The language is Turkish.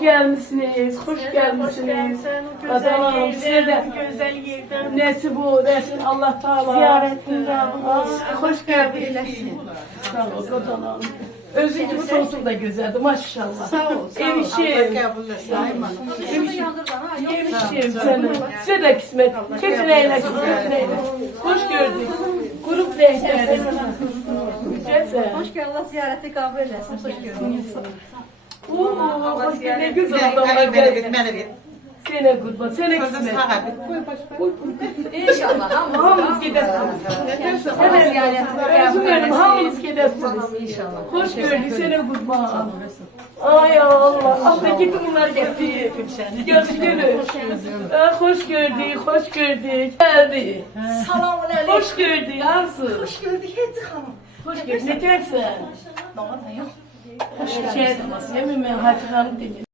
Hoş gelmişsiniz, hoş gelmişsiniz. Adamım size de Güzel yerden nesi bu, nesi Allah Teala. ziyaretinde Hoş geldiniz. Sağ ol adamım. Özü gibi sosu da güzeldi maşallah. Sağ ol. Ev işi. Ev sana. Size de kısmet. Çekineyle çekineyle. Hoş gördük. Grup renkleri. Güzelse. Hoş geldin. Allah ziyareti kabul etsin. Hoş geldin. Hoş ne güzel adamlar geldi. Sene kurban, sene kısmet. İnşallah. Hamımız gidersiniz. Evet, özüm benim, hamımız gidersiniz. İnşallah. Hoş gördük, sene kurban. Ay Allah, ah ne gitti bunlar gitti. Görüşürüz. Hoş gördük, hoş gördük. Geldi. Selamun aleyküm. Hoş gördük Arzu. Hoş gördük Hediye Hanım. Hoş gördük. Ne dersin? Ne var ne yok. Hoş geldin. Yemin ben Hatice Hanım dedim.